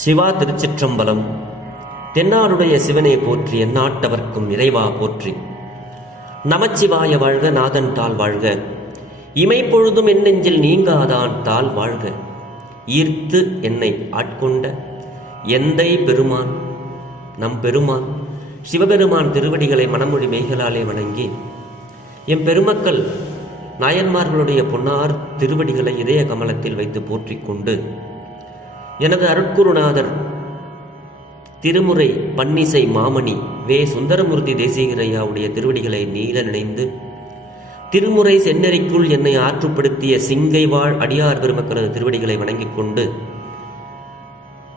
சிவா திருச்சிற்றம்பலம். தென்னாடுடைய சிவனை போற்றி எந்நாட்டவர்க்கும் இறைவா போற்றி. நமச்சிவாய வாழ்க நாதன் தாள் வாழ்க. இமைப்பொழுதும் என்னெஞ்சில் நீங்காதான் தாள் வாழ்க. ஈர்த்து என்னை ஆட்கொண்ட எந்தை பெருமான் நம் பெருமான். சிவபெருமான் திருவடிகளை மனமொழி மெய்களாலே வணங்கி எம் பெருமக்கள் நாயன்மார்களுடைய பொன்னார் திருவடிகளை இதய கமலத்தில் வைத்து போற்றிக்கொண்டு எனது அருட்குருநாதர். திருமுறை பன்னிசை மாமணி வே. சுந்தரமூர்த்தி தேசிகரையாவுடைய திருவடிகளை நீல நினைந்து திருமுறை செந்நெறிக்குள் என்னை ஆற்றுப்படுத்திய சிங்கை வாழ் அடியார் பெருமக்களது திருவடிகளை வணங்கிக் கொண்டு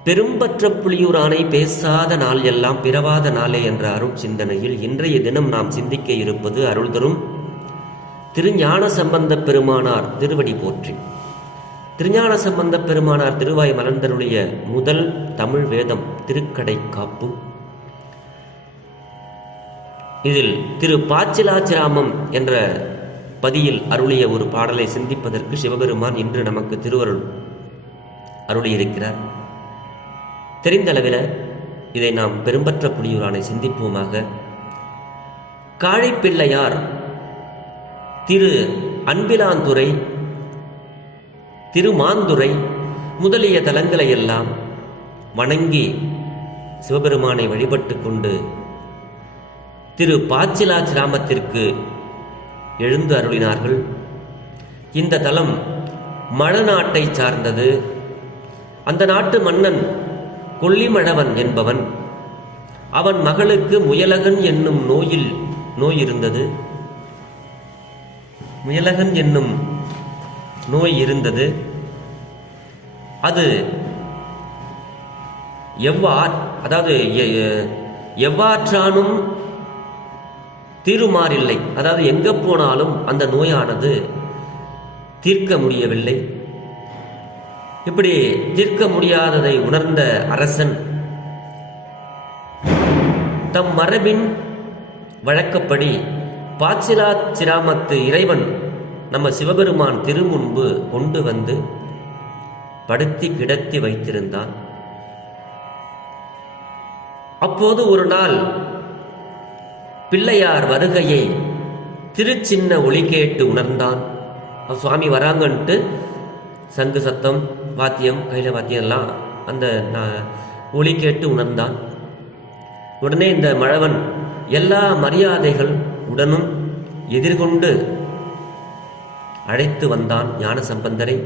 பெரும்பற்ற புலியூரானை பேசாத நாள் எல்லாம் பிறவாத நாளே என்ற அருள் சிந்தனையில் இன்றைய தினம் நாம் சிந்திக்க இருப்பது அருள் தரும் திருஞான சம்பந்த பெருமானார் திருவடி போற்றி. திருஞான சம்பந்த பெருமானார் திருவாய் மலர்ந்தருடைய முதல் தமிழ் வேதம் திருக்கடை காப்பு இதில் திரு பாச்சிலாச்சிராமம் என்ற பதியில் அருளிய ஒரு பாடலை சிந்திப்பதற்கு சிவபெருமான் இன்று நமக்கு திருவருள் அருளியிருக்கிறார். தெரிந்த அளவில் இதை நாம் பெரும்பற்ற புலியூரானை சிந்திப்போமாக. காழைப்பிள்ளையார் திரு அன்பிலாந்துரை திருமாந்துரை முதலிய தலங்களை எல்லாம் வணங்கி சிவபெருமானை வழிபட்டு கொண்டு திரு பாச்சிலா கிராமத்திற்கு எழுந்து அருளினார்கள். இந்த தலம் மழநாட்டை சார்ந்தது. அந்த நாட்டு மன்னன் கொல்லிமழவன் என்பவன். அவன் மகளுக்கு முயலகன் என்னும் நோயில் நோய் இருந்தது. முயலகன் என்னும் நோய் இருந்தது. அது எவ்வாற் அதாவது எ- எவ்வாற்றானும் தீருமாறில்லை. அதாவது எங்க போனாலும் அந்த நோயானது தீர்க்க முடியவில்லை. இப்படி தீர்க்க முடியாததை உணர்ந்த அரசன் தம் மரபின் வழக்கப்படி பாச்சிலாச்சிராமத்து இறைவன் நம்ம சிவபெருமான் திருமுன்பு கொண்டு வந்து படுத்தி கிடத்தி வைத்திருந்தான். அப்போது ஒரு நாள் பிள்ளையார் வருகையை திருச்சின்ன ஒளி கேட்டு உணர்ந்தான். சுவாமி வராங்கன்ட்டு சங்கு சத்தம் வாத்தியம் கையில வாத்தியம் எல்லாம் அந்த ஒளி கேட்டு உணர்ந்தான். உடனே இந்த மழவன் எல்லா மரியாதைகள் உடனும் எதிர்கொண்டு அழைத்து வந்தான் ஞானசம்பந்தரை.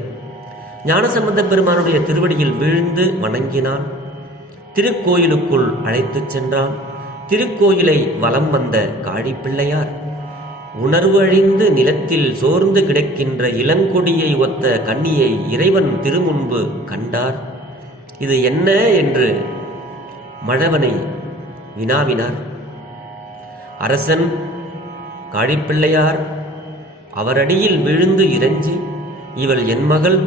ஞானசம்பந்த பெருமானுடைய திருவடியில் வீழ்ந்து வணங்கினான். திருக்கோயிலுக்குள் அழைத்துச் சென்றான். திருக்கோயிலை வலம் வந்த காழிப்பிள்ளையார். உணர்வு அழிந்து நிலத்தில் சோர்ந்து கிடக்கின்ற இளங்கொடியை ஒத்த கண்ணியை இறைவன் திருமுன்பு கண்டார். இது என்ன என்று மழவனை வினாவினார். அரசன் காழிப்பிள்ளையார் அவரடியில் விழுந்து இறைஞ்சி இவள் என் மகள்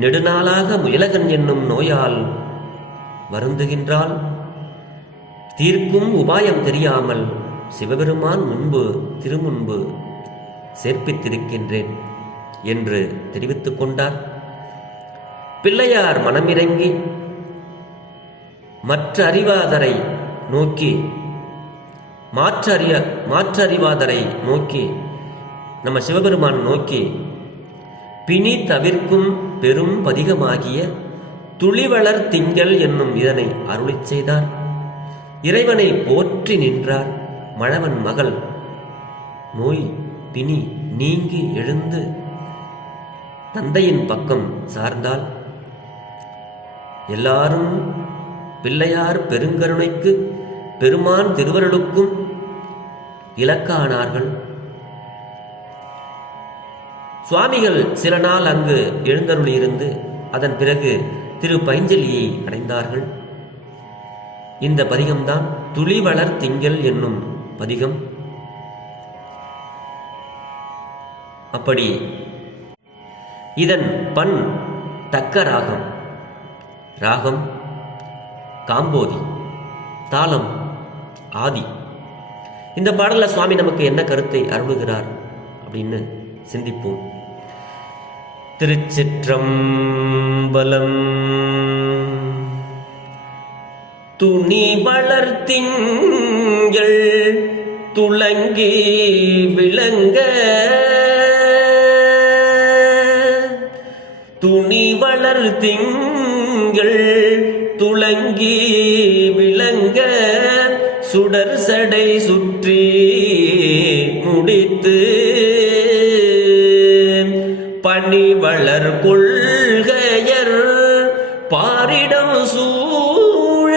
நெடுநாளாக முயலகன் என்னும் நோயால் வருந்துகின்றாள். தீர்க்கும் உபாயம் தெரியாமல் சிவபெருமான் முன்பு திருமுன்பு சேர்ப்பித்திருக்கின்றேன் என்று தெரிவித்துக் கொண்டார். பிள்ளையார் மனமிறங்கி மற்ற அறிவாதரை நோக்கி மாற்றறிய மாற்றறிவாதரை நோக்கி நம்ம சிவபெருமான் நோக்கி பிணி தவிர்க்கும் பெரும் பதிகமாகிய துளிவளர் திங்கள் என்னும் இதனை அருளிச் செய்தார். இறைவனை போற்றி நின்றார் மழவன் மகள். நோய் பிணி நீங்கி எழுந்து தந்தையின் பக்கம் சார்ந்தால் எல்லாரும் பிள்ளையார் பெருங்கருணைக்கு பெருமான் திருவருளுக்கும் இலக்கானார்கள். சுவாமிகள் சில நாள் அங்கு எழுந்தருளியிருந்து அதன் பிறகு திரு பைஞ்சலியை அடைந்தார்கள். இந்த பதிகம்தான் துளிவளர் திங்கள் என்னும் பதிகம். அப்படி இதன் பண் தக்க ராகம் ராகம் காம்போதி தாளம் ஆதி. இந்த பாடலில் சுவாமி நமக்கு என்ன கருத்தை அருளுகிறார் அப்படின்னு சிந்திப்போம். திருச்சிற்றம்பலம். துணி வளர்த்திங்கள் துளங்கி விளங்க. துணி வளர்த்திங்கள் துளங்கி விளங்க. சுடர் சடை சுற்றி சூழ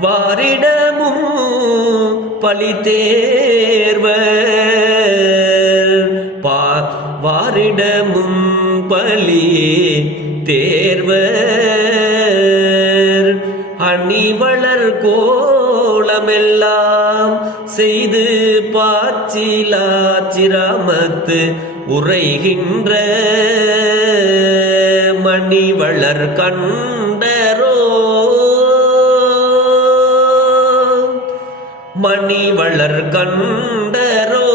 வாரிடமும் பழி தேர்வர் பா வாரிடமும் பலி தேர்வர் அணிவளர் கோலமெல்லாம் செய்து பாச்சிலாச்சிராமத்து உரைகின்ற மணிவளர் கண் மணிவளர் கண்டரோ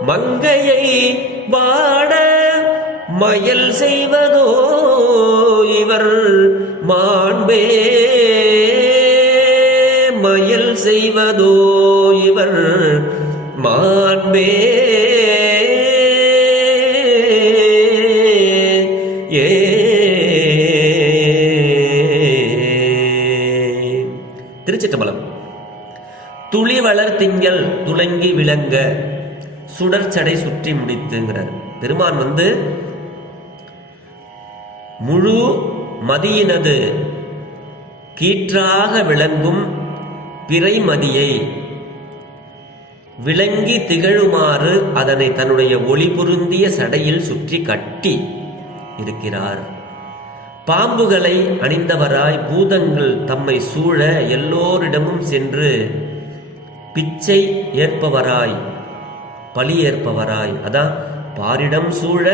மங்கையை வாட மயல் செய்வதோ இவர் மாண்பே. மயல் செய்வதோ இவர் மாண்பே. ஏ. திருச்சிட்டம்பலம் துளி வளர் திங்கள் துலங்கி விளங்க சுடற்சடை சுற்றி முடித்துங்கிறார். பெருமான் வந்து முழு மதியினது கீற்றாக விளங்கும் பிறைமதியை விளங்கி திகழுமாறு அதனை தன்னுடைய ஒளி பொருந்திய சடையில் சுற்றி கட்டி இருக்கிறார். பாம்புகளை அணிந்தவராய் பூதங்கள் தம்மை சூழ எல்லோரிடமும் சென்று பிச்சை ஏற்பவராய் பலி ஏற்பவராய். அதான் பாரிடம் சூழ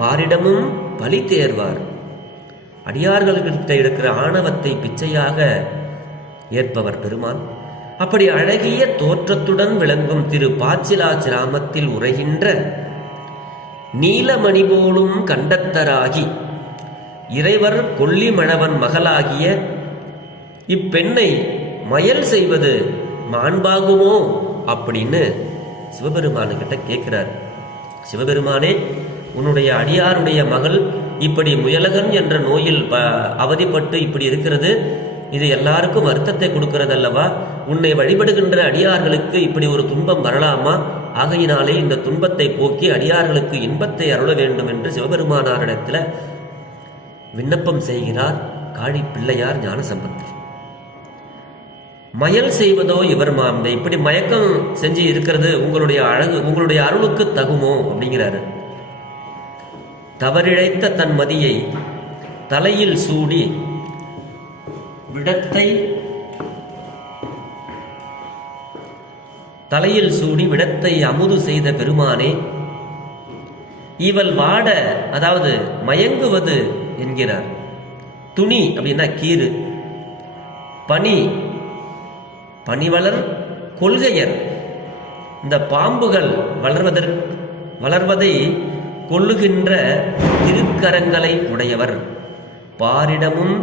வாரிடமும் பழி தேர்வார். அடியார்களுக்கிட்ட இருக்கிற ஆணவத்தை பிச்சையாக ஏற்பவர் பெருமான். அப்படி அழகிய தோற்றத்துடன் விளங்கும் திரு பாச்சிலாச்சிராமத்தில் உரைகின்ற நீலமணி போலும் கண்டத்தராகி இறைவர் கொல்லிமணவன் மகளாகிய இப்பெண்ணை மயல் செய்வது மாண்பாகுமோ? அப்படின்னு சிவபெருமானுக்கிட்ட கேட்கிறார். சிவபெருமானே உன்னுடைய அடியாருடைய மகள் இப்படி முயலகன் என்ற நோயில் ப- அவதிப்பட்டு இப்படி இருக்கிறது. இது எல்லாருக்கும் வருத்தத்தை கொடுக்கிறது அல்லவா உன்னை வழிபடுகின்ற அடியார்களுக்கு இப்படி ஒரு துன்பம் வரலாமா? ஆகையினாலே இந்த துன்பத்தை போக்கி அடியார்களுக்கு இன்பத்தை அருள வேண்டும் என்று சிவபெருமானாரிடத்தில் விண்ணப்பம் செய்கிறார் காழி பிள்ளையார் ஞானசம்பந்தர் மயல் செய்வதோ இவர் மாம்பே இப்படி மயக்கம் செஞ்சு இருக்கிறது உங்களுடைய அழகு உங்களுடைய அருளுக்கு தகுமோ? அப்படிங்கிறாரு. தவறிழைத்த தன் மதியை தலையில் சூடி விடத்தை தலையில் சூடி விடத்தை அமுது செய்த பெருமானே இவள் வாட அதாவது மயங்குவது என்கிறார். துணி அப்படின்னா கீறு. பனி பனிவளர் கொள்கையர். இந்த பாம்புகள் வளர்வதற் வளர்வதை கொள்ளுகின்ற திருக்கரங்களை உடையவர். பாரிடமும்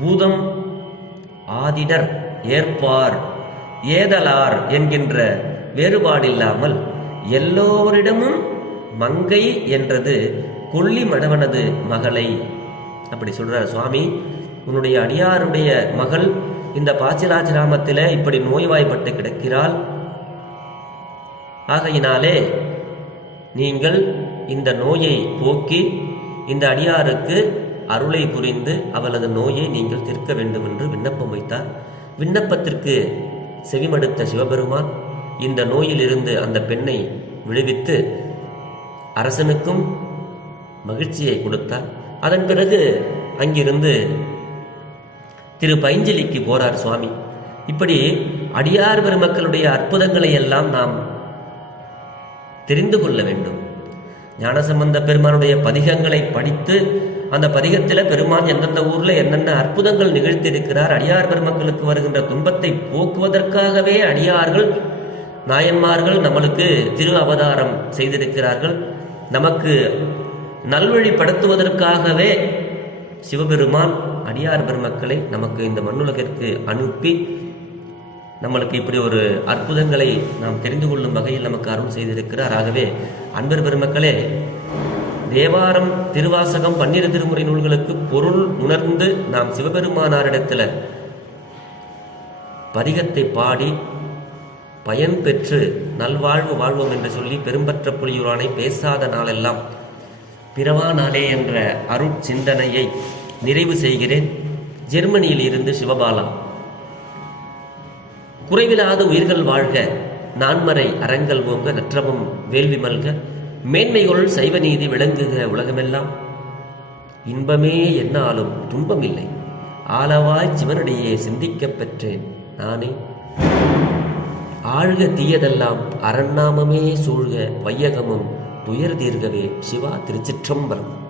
பூதம் ஆதிடர் ஏற்பார் ஏதலார் என்கின்ற வேறுபாடில்லாமல் எல்லோரிடமும் மங்கை என்றது கொல்லி மடவனது மகளை. அப்படி சொல்றார் சுவாமி. உன்னுடைய அடியாருடைய மகள் இந்த பாச்சிராஜிராமத்தில் இப்படி நோய்வாய்ப்பட்டு கிடக்கிறாள். ஆகையினாலே நீங்கள் இந்த நோயை போக்கி இந்த அடியாருக்கு அருளை புரிந்து அவளது நோயை நீங்கள் தீர்க்க வேண்டும் என்று விண்ணப்பம் வைத்தார். விண்ணப்பத்திற்கு செவிமடுத்த சிவபெருமான் இந்த நோயிலிருந்து அந்த பெண்ணை விடுவித்து அரசனுக்கும் மகிழ்ச்சியை கொடுத்தார். அதன் பிறகு அங்கிருந்து திரு பைஞ்சலிக்கு போறார் சுவாமி. இப்படி அடியார் பெருமக்களுடைய அற்புதங்களை எல்லாம் நாம் தெரிந்து கொள்ள வேண்டும். ஞானசம்பந்த பெருமானுடைய பதிகங்களை படித்து அந்த பதிகத்தில் பெருமான் எந்தெந்த ஊரில் என்னென்ன அற்புதங்கள் நிகழ்த்தியிருக்கிறார் அடியார் பெருமக்களுக்கு வருகின்ற துன்பத்தை போக்குவதற்காகவே அடியார்கள் நாயன்மார்கள் நம்மளுக்கு திரு அவதாரம் செய்திருக்கிறார்கள். நமக்கு நல்வழிப்படுத்துவதற்காகவே சிவபெருமான் அடியார் பெருமக்களை நமக்கு இந்த மண்ணுலகிற்கு அனுப்பி நம்மளுக்கு இப்படி ஒரு அற்புதங்களை நாம் தெரிந்து கொள்ளும் வகையில் நமக்கு அருள் செய்திருக்கிறார். ஆகவே அன்பர் பெருமக்களே தேவாரம் திருவாசகம் பன்னிரு திருமுறை நூல்களுக்கு பொருள் உணர்ந்து நாம் சிவபெருமானாரிடத்தில் பதிகத்தை பாடி பயன் பெற்று நல்வாழ்வு வாழ்வோம் என்று சொல்லி பெரும்பற்ற புலியூரானை பேசாத நாளெல்லாம் பிறவா நாளே என்ற அருட்சிந்தனையை நிறைவு செய்கிறேன். ஜெர்மனியில் இருந்து சிவபாலா. குறைவில்லாத உயிர்கள் வாழ்க. நான்மறை அரங்கல் ஓங்க நற்றமும் வேள்வி மல்க. மேன்மைகள் சைவ நீதி விளங்குக உலகமெல்லாம். இன்பமே என்னாலும் துன்பமில்லை. ஆளவாய் சிவனடியே சிந்திக்கப் பெற்றேன் நானே. ஆழ்க தீயதெல்லாம் அரண்நாமமே சூழ்க வையகமும் துயர் தீர்கவே சிவா திருச்சிற்றம்பலம்.